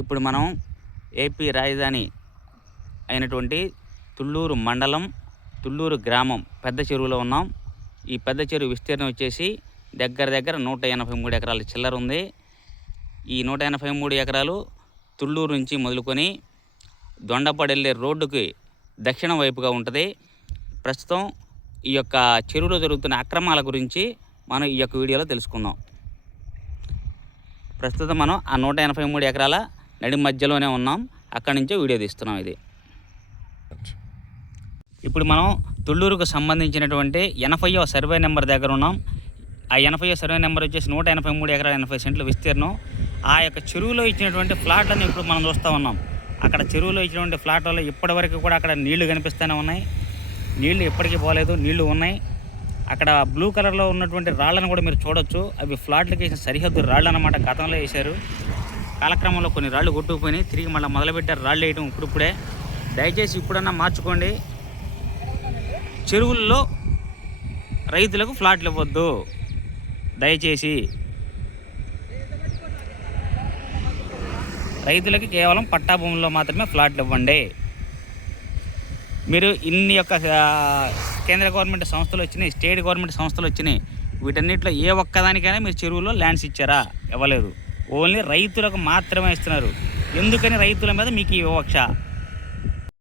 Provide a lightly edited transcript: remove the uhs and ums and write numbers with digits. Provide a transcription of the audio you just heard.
ఇప్పుడు మనం ఏపీ రాజధాని అయినటువంటి తుళ్ళూరు మండలం, తుళ్ళూరు గ్రామం పెద్ద చెరువులో ఉన్నాం. ఈ పెద్ద చెరువు విస్తీర్ణం వచ్చేసి దగ్గర దగ్గర 183 ఎకరాల చిల్లర ఉంది. ఈ 183 ఎకరాలు తుళ్ళూరు నుంచి మొదలుకొని దొండపాడెళ్ళే రోడ్డుకి దక్షిణం వైపుగా ఉంటుంది. ప్రస్తుతం ఈ యొక్క చెరువులో జరుగుతున్న అక్రమాల గురించి మనం ఈ యొక్క వీడియోలో తెలుసుకుందాం. ప్రస్తుతం మనం ఆ 183 ఎకరాల నడి మధ్యలోనే ఉన్నాం. అక్కడి నుంచే వీడియో తీస్తున్నాం. ఇది ఇప్పుడు మనం తుళ్ళూరుకు సంబంధించినటువంటి 80వ సర్వే నెంబర్ దగ్గర ఉన్నాం. ఆ 80వ సర్వే నెంబర్ వచ్చేసి 183 ఎకరాల 80 సెంట్ల విస్తీర్ణం. ఆ యొక్క చెరువులో ఇచ్చినటువంటి ఫ్లాట్లను ఇప్పుడు మనం చూస్తూ ఉన్నాం. అక్కడ చెరువులో ఇచ్చినటువంటి ఫ్లాట్లలో ఇప్పటివరకు కూడా అక్కడ నీళ్లు కనిపిస్తూనే ఉన్నాయి. నీళ్లు ఎప్పటికీ పోలేదు, నీళ్లు ఉన్నాయి. అక్కడ బ్లూ కలర్లో ఉన్నటువంటి రాళ్లను కూడా మీరు చూడొచ్చు. అవి ఫ్లాట్లకి వేసిన సరిహద్దు రాళ్ళు అన్నమాట. గతంలో వేశారు, కాలక్రమంలో కొన్ని రాళ్ళు కొట్టుకుపోయినాయి, తిరిగి మళ్ళీ మొదలుపెట్టారు రాళ్ళు వేయడం ఇప్పుడిప్పుడే. దయచేసి ఇప్పుడన్నా మార్చుకోండి. చెరువుల్లో రైతులకు ఫ్లాట్లు ఇవ్వద్దు దయచేసి. రైతులకి కేవలం పట్టా భూముల్లో మాత్రమే ఫ్లాట్లు ఇవ్వండి. మీరు ఇన్ని యొక్క కేంద్ర గవర్నమెంట్ సంస్థలు వచ్చినాయి, స్టేట్ గవర్నమెంట్ సంస్థలు వచ్చినాయి, వీటన్నిటిలో ఏ ఒక్కదానికైనా మీరు చెరువులో ల్యాండ్స్ ఇచ్చారా? ఇవ్వలేదు. ఓన్లీ రైతులకు మాత్రమే ఇస్తున్నారు. ఎందుకని రైతుల మీద మీకు ఈ వివక్ష?